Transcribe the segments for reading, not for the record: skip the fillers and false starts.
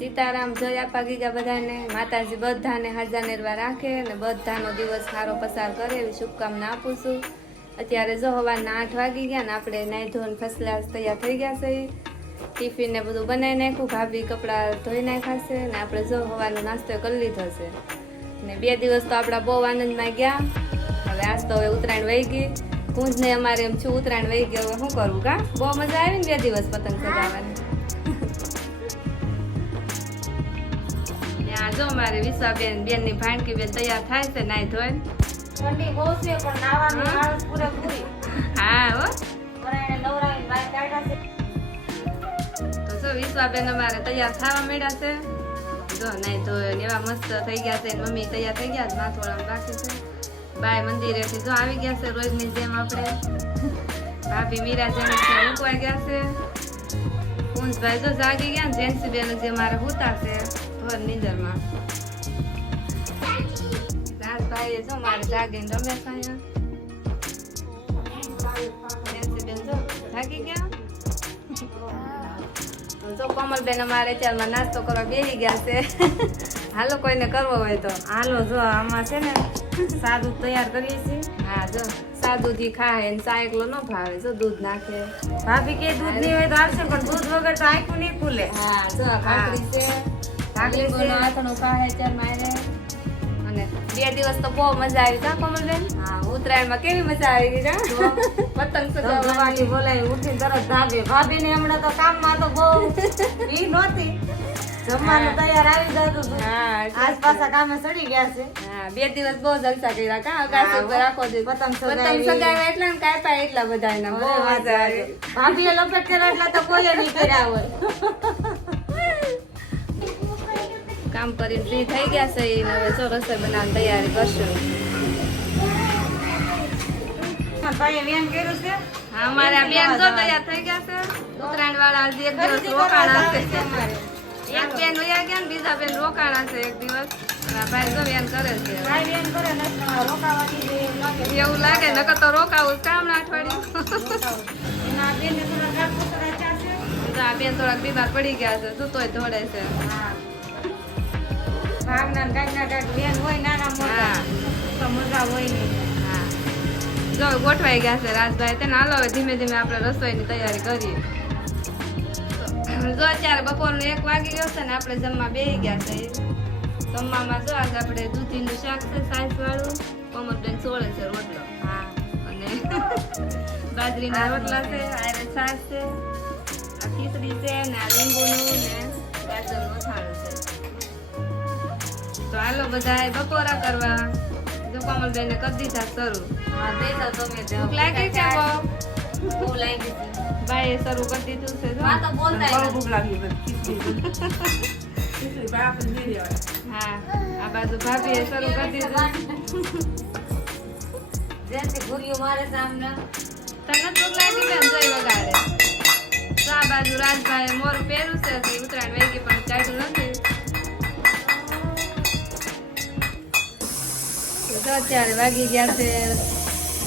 સીતારામ જય આપા ગીગા બધાને, માતાજી બધાને હાજર નિર્વા રાખે અને બધાનો દિવસ સારો પસાર કરે એવી શુભકામના આપું છું. અત્યારે જો સવારના 8 વાગી ગયા ને આપણે નાહી ધોઈને ફર્સ્ટ ક્લાસ તૈયાર થઈ ગયા છે. ટિફિન ને બધું બનાવી નાખ્યું, ભાભી કપડાં ધોઈ નાખ્યા છે ને આપણે જો સવારનો નાસ્તો કરી લીધો છે. ને 2 દિવસ તો આપણા બહુ આનંદમાં ગયા. હવે આજ તો હવે ઉત્તરાયણ વહી ગઈ. કુંજને અમારે એમ છું ઉત્તરાયણ વહી ગયો, હવે શું કરવું કા? બહુ મજા આવી ને 2 દિવસ પતંગ ચગાવવાની. જો મારે વિશ્વાબેન બેનની ભાણકી બેન તૈયાર થાય છે નાઈ ધોઈને. ઠંડી બહુ છે પણ નાવાની હાલત પૂરેપૂરી. હા હો, પરાણે નવરાવી બહાર કાઢ્યા છે. તો જો વિશ્વાબેન અમારે તૈયાર થવા માંડ્યા છે. જો નાઈ ધોઈને એવા મસ્ત થઈ ગયા છે. મમ્મી તૈયાર થઈ ગયા, માથોડામાં બાકી છે. બાય મંદિરેથી જો આવી ગયા છે રોજની જેમ આપણે. ભાભી મીરા જેને મૂકવા ગયા છે. કુંજભાઈ જો જાગી ગયા ને જેન્સી બેન જે મારે હુતા છે નીંદરમાં. રાજભાઈ જો મારે જાગીને રમે છે અહીંયા. જાગી ગયા. જો કોમલબેન અમારે અત્યારમાં નાસ્તો કરવા બેસી ગયા છે. હાલો કોઈને કરવો હોય તો હાલો જો આમાં છે ને સાદું તૈયાર કરીએ છીએ. હા જો સાદુથી ખાય ને ચા એકલો ન ભાવે, જો દૂધ નાખે. ભાભી કે દૂધ નહીં હોય તો હાલશે પણ દૂધ વગર તો આખું નહીં ખુલે. હા જો ભાખરી છે, લીંબુનો આથણું ખાય ચાર મારે. અને 2 દિવસ તો બહુ મજા આવી કા કોમલબેન? હા, ઉત્તરાયણમાં કેવી મજા આવી ગઈ કા? પતંગ ચગાવવાની બોલાય ઉઠી તરત ધાબે. ભાભી ને હમણાં તો કામમાં તો બહુ ઈ નહોતી. જમવાનું તૈયાર આવી જતું હતું. હા, આજ પાછા કામે ચડી ગયા છે. હા 2 દિવસ બહુ જલસા કર્યા કા? અગાસી ઉપર આખો દી પતંગ સગાવ્યા એટલા ને કાપ્યા એટલા બધા એના બહુ મજા આવી. ભાભીએ લપેટ કર્યા એટલા તો કોઈ નહીં કર્યા હોય. કામ કરીને ફ્રી થઈ ગયા છે ને હવે જો રસોઈ બનાવવાની તૈયારી કરશું. ભાઈએ વેન કર્યું છે. હા અમારે આ બેન તો તૈયાર થઈ ગયા છે. ઉત્તરાયણ વાળા હજી 1 દિવસ રોકાણા છે. એક બેન વયા ગયા ને બીજા બેન રોકાણા છે 1 દિવસ. અને ભાઈ જો વેન કરે છે. ભાઈ વેન કરે ને રોકાવાની જે લાગે. એવું લાગે નકર તો રોકાવું જ કામ ના અઠવાડિયું. એના બેનને થોડા ગાંઠ પોતરા ચાલશે. આ બેન થોડાક બીમાર પડી ગયા છે, સૂતોય ધોડે છે. હા ભાગના ગાંઠના ગાંઠ વેન હોય નાના મોટા તો મજા હોય નહીં. હા જો ગોઠવાઈ ગયા છે રાજભાઈ. તેને હાલો હવે ધીમે ધીમે આપણે રસોઈની તૈયારી કરીએ. જો અત્યારે બપોરનું 1 વાગી ગયો છે ને આપણે જમવા બેસી ગયા છે. જમવામાં જો આજે આપણે દૂધીનું શાક છે સાઈઝ વાળું. કોમલબેન સોળે છે રોટલો. હા અને બાજરીના રોટલા છે, આરે છાશ છે, આ ખીચડી છે ને આ લીંબુનું ને ગાજરનું અથાણું છે. તો હાલો બધાએ બપોરા કરવા. જો કોમલબેને કરી દીધા શરૂ. હા બેસો તમે ભૂખ લાગી છે બહુ? બહુ લાગી છે. ભાઈએ શરૂ કરી દીધું છે જો. આ તો બોલતા બહુ ભૂખ લાગી હા આ બાજુ ભાભીએ શરૂ કરી દીધું. જેથી ગુરિયો મારે સામને તને ભૂખ લાગી ને જોઈ વગાડે. તો આ બાજુ રાજભાઈએ મોરું પહેર્યું છે, હજી ઉત્તરાયણ વહી ગઈ પણ કાઢ્યું નથી. તો અત્યારે વાગી ગયા છે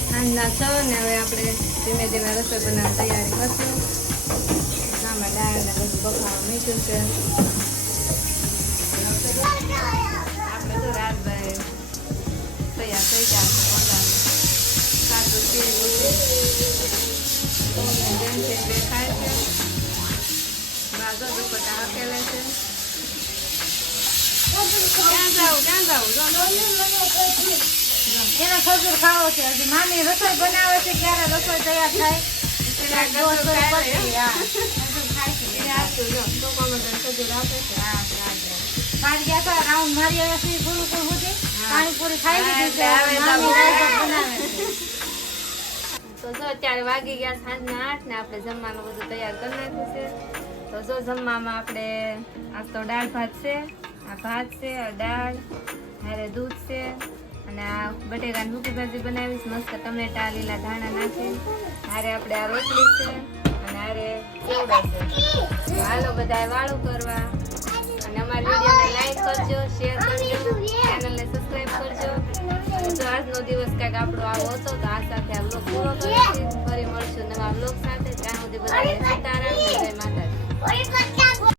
સાંજના 6 ને હવે આપણે ધીમે ધીમે રસોઈ બનાવવાની તૈયારી કરશું. આમાં દાળ ને બધું બફાવા મૂક્યું છે. આપણે તો રાજભાઈ તૈયાર થઈ ગયા છે. સાચું પીવું છે. જેમ છે બે ખાય છે. બાજુ દુપટ્ટા હકેલે છે. ક્યાં જાવ એનો ખજૂર ખાવો છે. હજી મામી રસોઈ બનાવે છે, ક્યારે રસોઈ તૈયાર થાય બહાર ગયા હતા રાઉન્ડ મારી આવ્યા છે ગુરુકુળ સુધી. પાણીપુરી ખાઈ લીધી છે. હવે મામી રાયસોર બનાવે છે. તો જો અત્યારે વાગી ગયા સાંજના 8 ને આપણે જમવાનું બધું તૈયાર કરી નાખ્યું છે. તો જો જમવામાં આપણે આજ તો દાળ ભાત છે, આ ભાત છે, આ દાળ હારે દૂધ છે અને આ બટેકાની સૂકી ભાજી બનાવીશ મસ્ત ટમેટા લીલા ધાણા નાખી. હારે આપણે આ રોટલી છે અને હારે સેવડા છે. તો હાલો બધાએ વાળું કરવા અને અમારી વિડીયોને લાઈક કરજો, શેર કરજો, ચેનલને સબસ્ક્રાઈબ કરજો. તો આજનો દિવસ કંઈક આપણો આવો હતો. તો આ સાથે આ વ્લોગ પૂરો કરીશું. ફરી મળશું નવા વ્લોગ સાથે. ત્યાં સુધી બધાને સીતારામ, જય માતાજી.